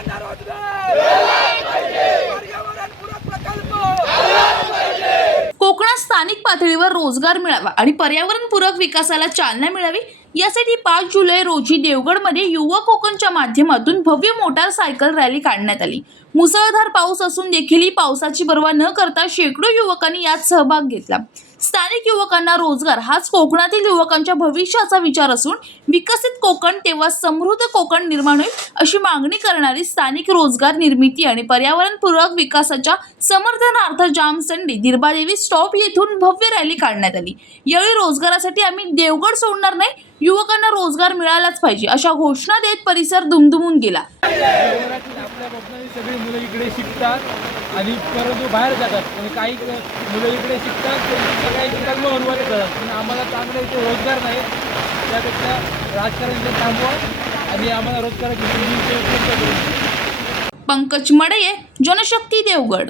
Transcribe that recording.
युवकांना रोजगार, पर्यावरणपूरक प्रकल्प, कोकणात स्थानिक पातळीवर रोजगार मिळावा आणि पर्यावरणपूरक विकासाला चालना मिळावी यासाठी 5 जुलै रोजी देवगडमध्ये युवा कोकणच्या माध्यमातून भव्य मोटारसायकल रॅली काढण्यात आली। मुसळधार पाऊस असून देखील पावसाची पर्वा न करता शेकडो युवकांनी यात सहभाग घेतला। स्थानिक युवकांना रोजगार हाच कोकणातील युवकांच्या भविष्याचा विचार असून विकसित कोकण तेव्हा समृद्ध कोकण निर्माण होईल अशी मागणी करणारी स्थानिक रोजगार निर्मिती आणि पर्यावरणपूरक विकासाच्या समर्थनार्थ जामसंडी दिरबादेवी स्टॉप येथून भव्य रॅली काढण्यात आली। यावेळी रोजगारासाठी आम्ही देवगड सोडणार नाही, युवकांना रोजगार मिळालाच पाहिजे अशा घोषणा देत परिसर दुमदुमून गेला। आपल्या कोकणातील सगळी मुलं इकडे शिकतात आणि परंतु बाहेर जातात आणि काही मुलं इकडे शिकतात काही कर्म बनवायला करतात पण आम्हाला चांगले इथे रोजगार नाही। त्यापेक्षा राजकारण थांबवा आणि आम्हाला रोजगाराची संधी उपलब्ध करून। पंकज मडये, जनशक्ती देवगड।